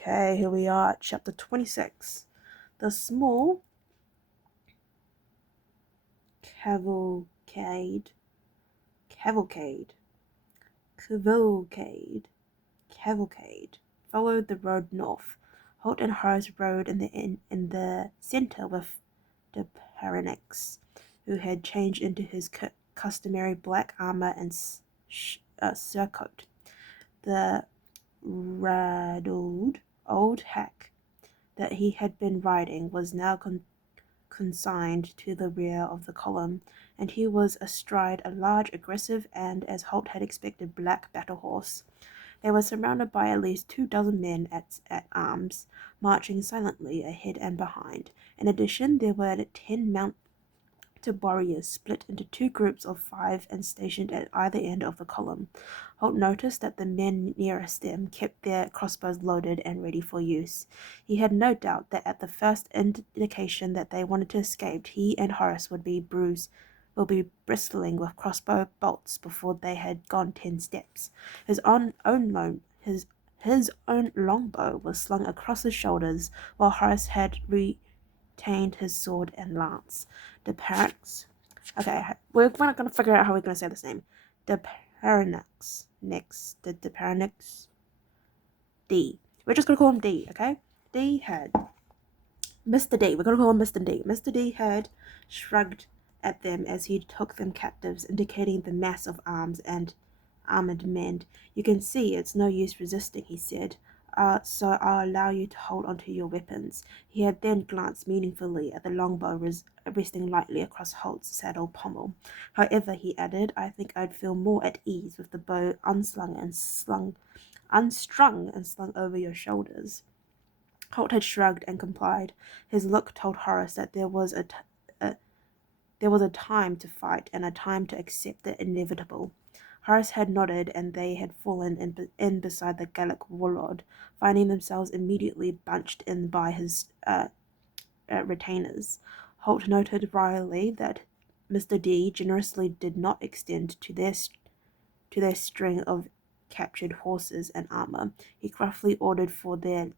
Okay, here we are at chapter 26. The small cavalcade, cavalcade, cavalcade, cavalcade followed the road north. Holt and Horace rode in the center with the Apprentice, who had changed into his customary black armor and surcoat. The raddled old hack that he had been riding was now consigned to the rear of the column, and he was astride a large, aggressive, and, as Holt had expected, black battle horse. They were surrounded by at least 24 men at arms, marching silently ahead and behind. In addition, there were 10 mounted warriors split into 2 groups of 5 and stationed at either end of the column. Holt noticed that the men nearest them kept their crossbows loaded and ready for use. He had no doubt that at the first indication that they wanted to escape, he and Horace would be bristling with crossbow bolts before they had gone 10 steps. His own longbow was slung across his shoulders, while Horace had retained his sword and lance. The Paracks. Okay, we're not going to figure out how we're going to say this name. The Paranax. Next. The Paranax. D. We're just going to call him D, okay? D had. Mr. D. We're going to call him Mr. D. Mr. D had shrugged at them as he took them captives, indicating the mass of arms and armored men. You can see it's no use resisting, he said. So I'll allow you to hold onto your weapons. He had then glanced meaningfully at the longbow resting lightly across Holt's saddle pommel. However, he added, I think I'd feel more at ease with the bow unstrung and slung over your shoulders. Holt had shrugged and complied. His look told Horace that there was a time to fight and a time to accept the inevitable. Horace had nodded, and they had fallen in beside the Gallic warlord, finding themselves immediately bunched in by his retainers. Holt noted wryly that Mr. D generously did not extend to their string of captured horses and armor. He gruffly ordered for their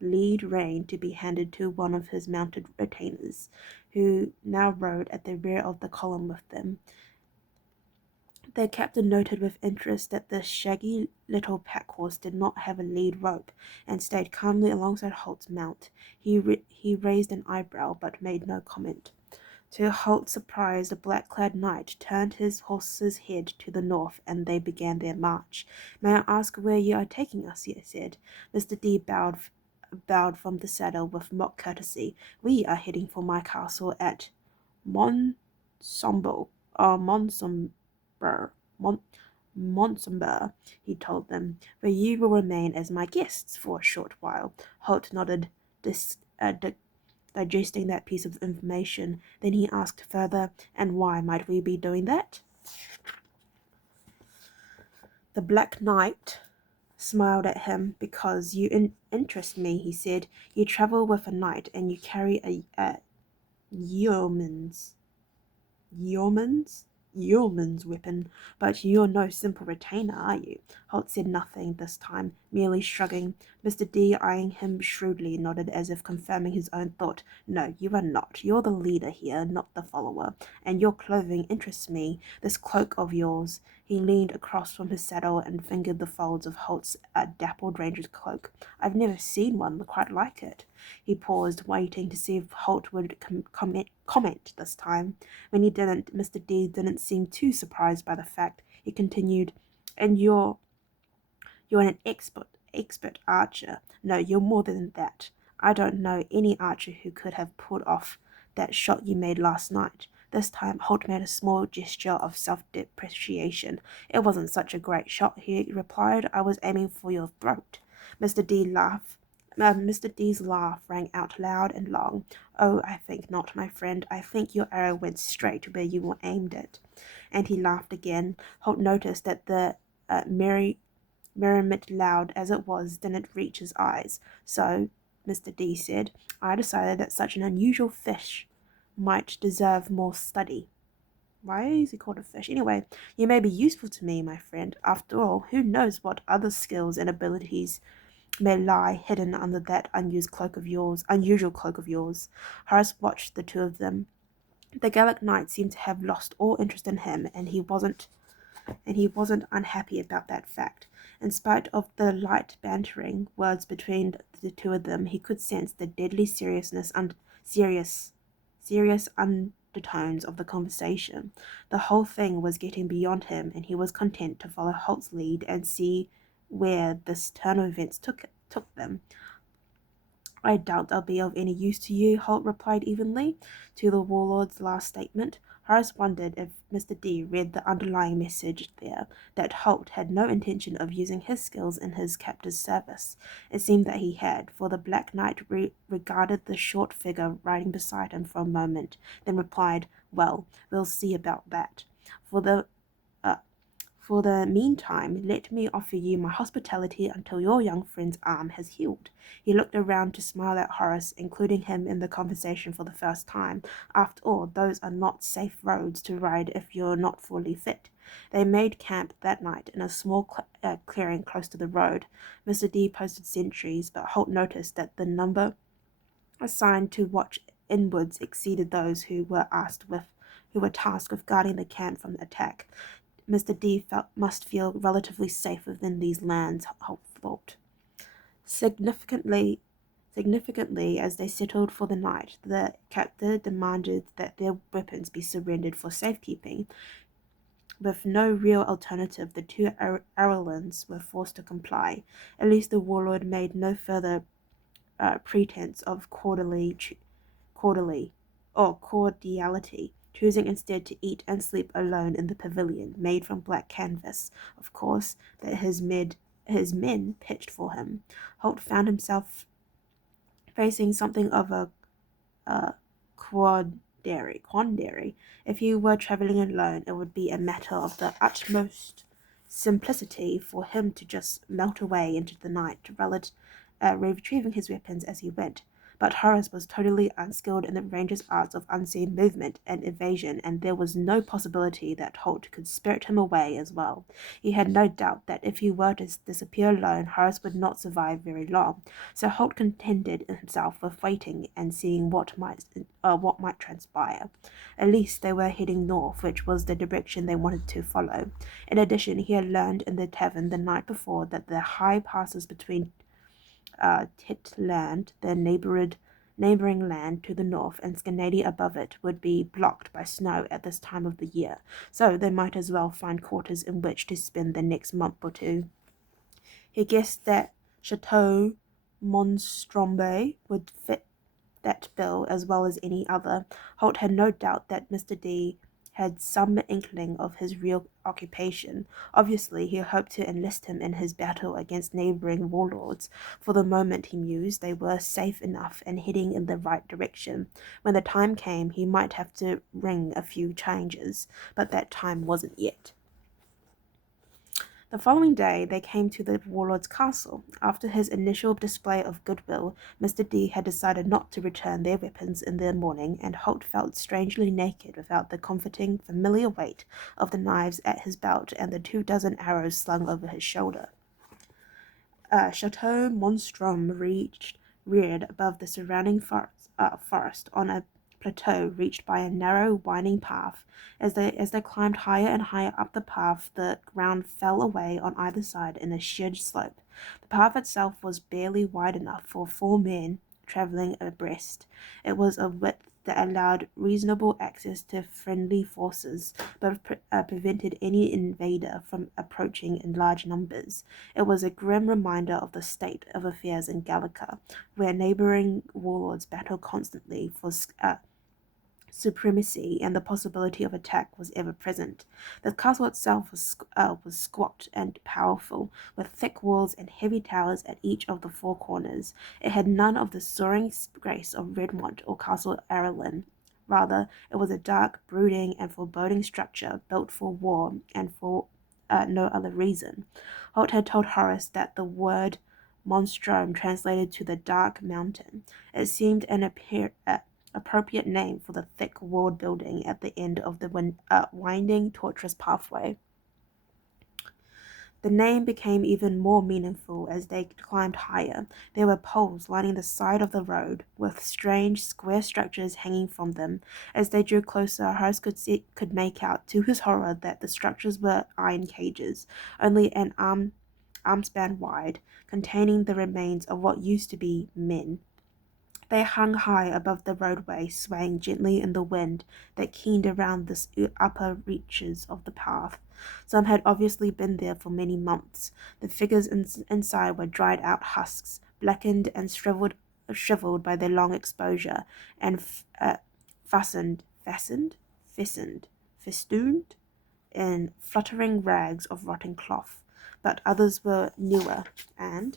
lead rein to be handed to one of his mounted retainers, who now rode at the rear of the column with them. Their captain noted with interest that the shaggy little pack horse did not have a lead rope, and stayed calmly alongside Holt's mount. He raised an eyebrow, but made no comment. To Holt's surprise, the black-clad knight turned his horse's head to the north, and they began their march. May I ask where you are taking us? He said. Mr. D bowed from the saddle with mock courtesy. We are heading for my castle at Monsomber, he told them, where you will remain as my guests for a short while. Holt nodded, digesting that piece of information. Then he asked further, and why might we be doing that? The Black Knight smiled at him. Because you interest me, he said. You travel with a knight, and you carry a yeoman's weapon, but you're no simple retainer, are you? Holt said nothing this time, merely shrugging. Mr. D, eyeing him shrewdly, nodded as if confirming his own thought. No, you are not. You're the leader here, not the follower, and your clothing interests me. This cloak of yours. He leaned across from his saddle and fingered the folds of Holt's dappled ranger's cloak. I've never seen one quite like it. He paused, waiting to see if Holt would comment this time. When he didn't, Mr. D didn't seem too surprised by the fact. He continued, and you're an expert archer. No, you're more than that. I don't know any archer who could have pulled off that shot you made last night. This time, Holt made a small gesture of self-depreciation. It wasn't such a great shot, he replied. I was aiming for your throat. Mr. D's laugh rang out loud and long. Oh, I think not, my friend. I think your arrow went straight where you aimed it. And he laughed again. Holt noticed that the merriment, loud as it was, didn't reach his eyes. So, Mr. D said, I decided that such an unusual fish might deserve more study. Why is he called a fish? Anyway, you may be useful to me, my friend. After all, who knows what other skills and abilities may lie hidden under that unusual cloak of yours. Horace watched the two of them. The Gallic Knight seemed to have lost all interest in him, and he wasn't unhappy about that fact. In spite of the light bantering words between the two of them, he could sense the deadly serious undertones of the conversation. The whole thing was getting beyond him, and he was content to follow Holt's lead and see where this turn of events took them. I doubt I'll be of any use to you, Holt replied evenly to the warlord's last statement. Horace wondered if Mr. D read the underlying message there, that Holt had no intention of using his skills in his captor's service. It seemed that he had, for the Black Knight regarded the short figure riding beside him for a moment, then replied, "Well, we'll see about that. For the uh, for the meantime, let me offer you my hospitality until your young friend's arm has healed." He looked around to smile at Horace, including him in the conversation for the first time. After all, those are not safe roads to ride if you're not fully fit. They made camp that night in a small clearing close to the road. Mr. D posted sentries, but Holt noticed that the number assigned to watch inwards exceeded those who were tasked with guarding the camp from attack. Mr. D must feel relatively safe within these lands, Holt thought. Significantly, as they settled for the night, the captor demanded that their weapons be surrendered for safekeeping. With no real alternative, the two Arolans were forced to comply. At least the warlord made no further pretense of cordiality, choosing instead to eat and sleep alone in the pavilion, made from black canvas, of course, that his men pitched for him. Holt found himself facing something of a quandary. If he were travelling alone, it would be a matter of the utmost simplicity for him to just melt away into the night, retrieving his weapons as he went. But Horace was totally unskilled in the ranger's arts of unseen movement and evasion, and there was no possibility that Holt could spirit him away as well. He had no doubt that if he were to disappear alone, Horace would not survive very long, so Holt contented himself with waiting and seeing what might transpire. At least they were heading north, which was the direction they wanted to follow. In addition, he had learned in the tavern the night before that the high passes between Titland, the neighbouring land to the north, and Scandinavia above it, would be blocked by snow at this time of the year, so they might as well find quarters in which to spend the next month or two. He guessed that Chateau Monstrombe would fit that bill as well as any other. Holt had no doubt that Mr. D had some inkling of his real occupation. Obviously, he hoped to enlist him in his battle against neighbouring warlords. For the moment, he mused, they were safe enough and heading in the right direction. When the time came, he might have to ring a few changes, but that time wasn't yet. The following day they came to the warlord's castle. After his initial display of goodwill, Mr. D had decided not to return their weapons in the morning, and Holt felt strangely naked without the comforting, familiar weight of the knives at his belt and the 24 arrows slung over his shoulder. Chateau Monstrom reared above the surrounding forest on a plateau reached by a narrow, winding path. As they climbed higher and higher up the path, the ground fell away on either side in a sheer slope. The path itself was barely wide enough for 4 men travelling abreast. It was a width that allowed reasonable access to friendly forces, but prevented any invader from approaching in large numbers. It was a grim reminder of the state of affairs in Gallica, where neighbouring warlords battled constantly for supremacy, and the possibility of attack was ever present. The castle itself was squat and powerful, with thick walls and heavy towers at each of the 4 corners. It had none of the soaring grace of Redmont or Castle Arolin. Rather, it was a dark, brooding, and foreboding structure built for war and for no other reason. Holt had told Horace that the word monstrum translated to the dark mountain. It seemed an appropriate name for the thick walled building at the end of the winding, tortuous pathway. The name became even more meaningful as they climbed higher. There were poles lining the side of the road, with strange square structures hanging from them. As they drew closer, Horace could make out, to his horror, that the structures were iron cages, only an armspan wide, containing the remains of what used to be men. They hung high above the roadway, swaying gently in the wind that keened around the upper reaches of the path. Some had obviously been there for many months. The figures inside were dried out husks, blackened and shriveled by their long exposure, and festooned in fluttering rags of rotting cloth. But others were newer, and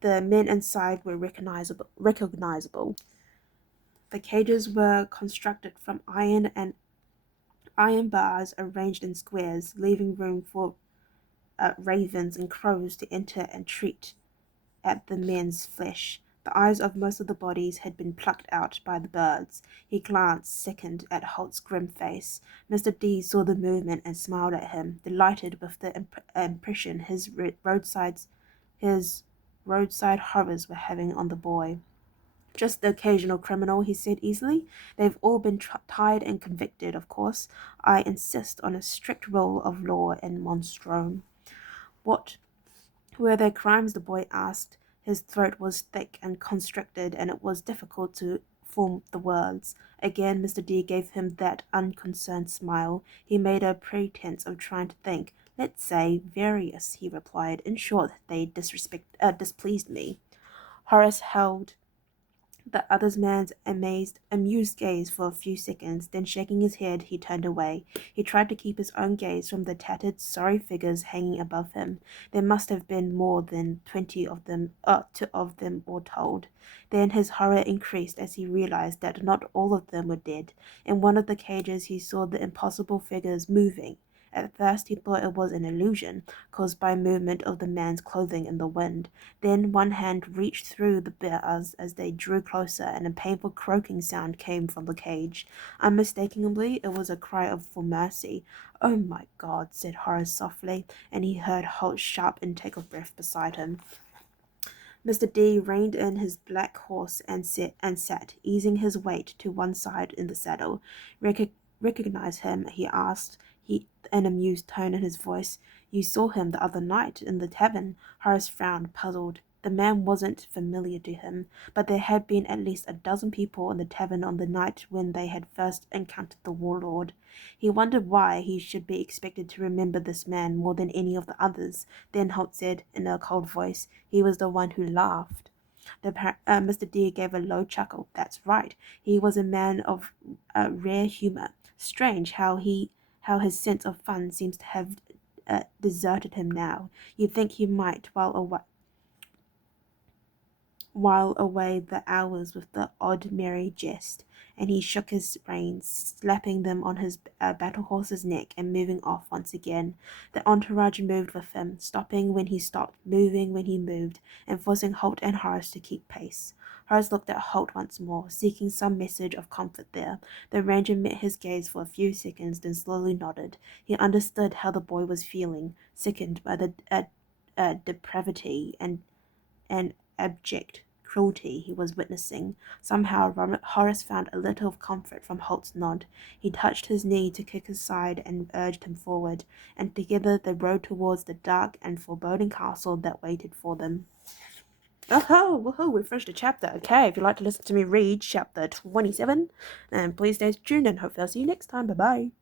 the men inside were recognizable. The cages were constructed from iron bars arranged in squares, leaving room for ravens and crows to enter and treat at the men's flesh. The eyes of most of the bodies had been plucked out by the birds. He glanced, sickened, at Holt's grim face. Mr. D saw the movement and smiled at him, delighted with the impression his roadside horrors were having on the boy. Just the occasional criminal, he said easily. They've all been tried and convicted, of course. I insist on a strict rule of law in Monstrome. What were their crimes? The boy asked. His throat was thick and constricted, and it was difficult to form the words. Again, Mr. D gave him that unconcerned smile. He made a pretense of trying to think. Let's say various, he replied. In short, they displeased me. Horace held the other man's amused gaze for a few seconds, then shaking his head, he turned away. He tried to keep his own gaze from the tattered, sorry figures hanging above him. There must have been more than 20 of them, all told. Then his horror increased as he realized that not all of them were dead. In one of the cages he saw the impossible figures moving. At first he thought it was an illusion, caused by movement of the man's clothing in the wind. Then one hand reached through the bars as they drew closer, and a painful croaking sound came from the cage. Unmistakably, it was a cry for mercy. "Oh, my God," said Horace softly, and he heard Holt's sharp intake of breath beside him. Mr. D reined in his black horse and sat, easing his weight to one side in the saddle. Recognize him? He asked, an amused tone in his voice. "You saw him the other night in the tavern." Horace frowned, puzzled. The man wasn't familiar to him, but there had been at least a dozen people in the tavern on the night when they had first encountered the warlord. He wondered why he should be expected to remember this man more than any of the others. Then Holt said, in a cold voice, "He was the one who laughed." Mr. D gave a low chuckle. "That's right. He was a man of rare humour. Strange how his sense of fun seems to have deserted him now. You'd think he might while away the hours with the odd merry jest." And he shook his reins, slapping them on his battle horse's neck and moving off once again. The entourage moved with him, stopping when he stopped, moving when he moved, and forcing Holt and Horace to keep pace. Horace looked at Holt once more, seeking some message of comfort there. The ranger met his gaze for a few seconds, then slowly nodded. He understood how the boy was feeling, sickened by the depravity and abject cruelty he was witnessing. Somehow Horace found a little of comfort from Holt's nod. He touched his knee to kick his side and urged him forward, and together they rode towards the dark and foreboding castle that waited for them. Oh, woohoo, we've finished a chapter. Okay, if you'd like to listen to me read chapter 27, then please stay tuned and hopefully I'll see you next time. Bye-bye.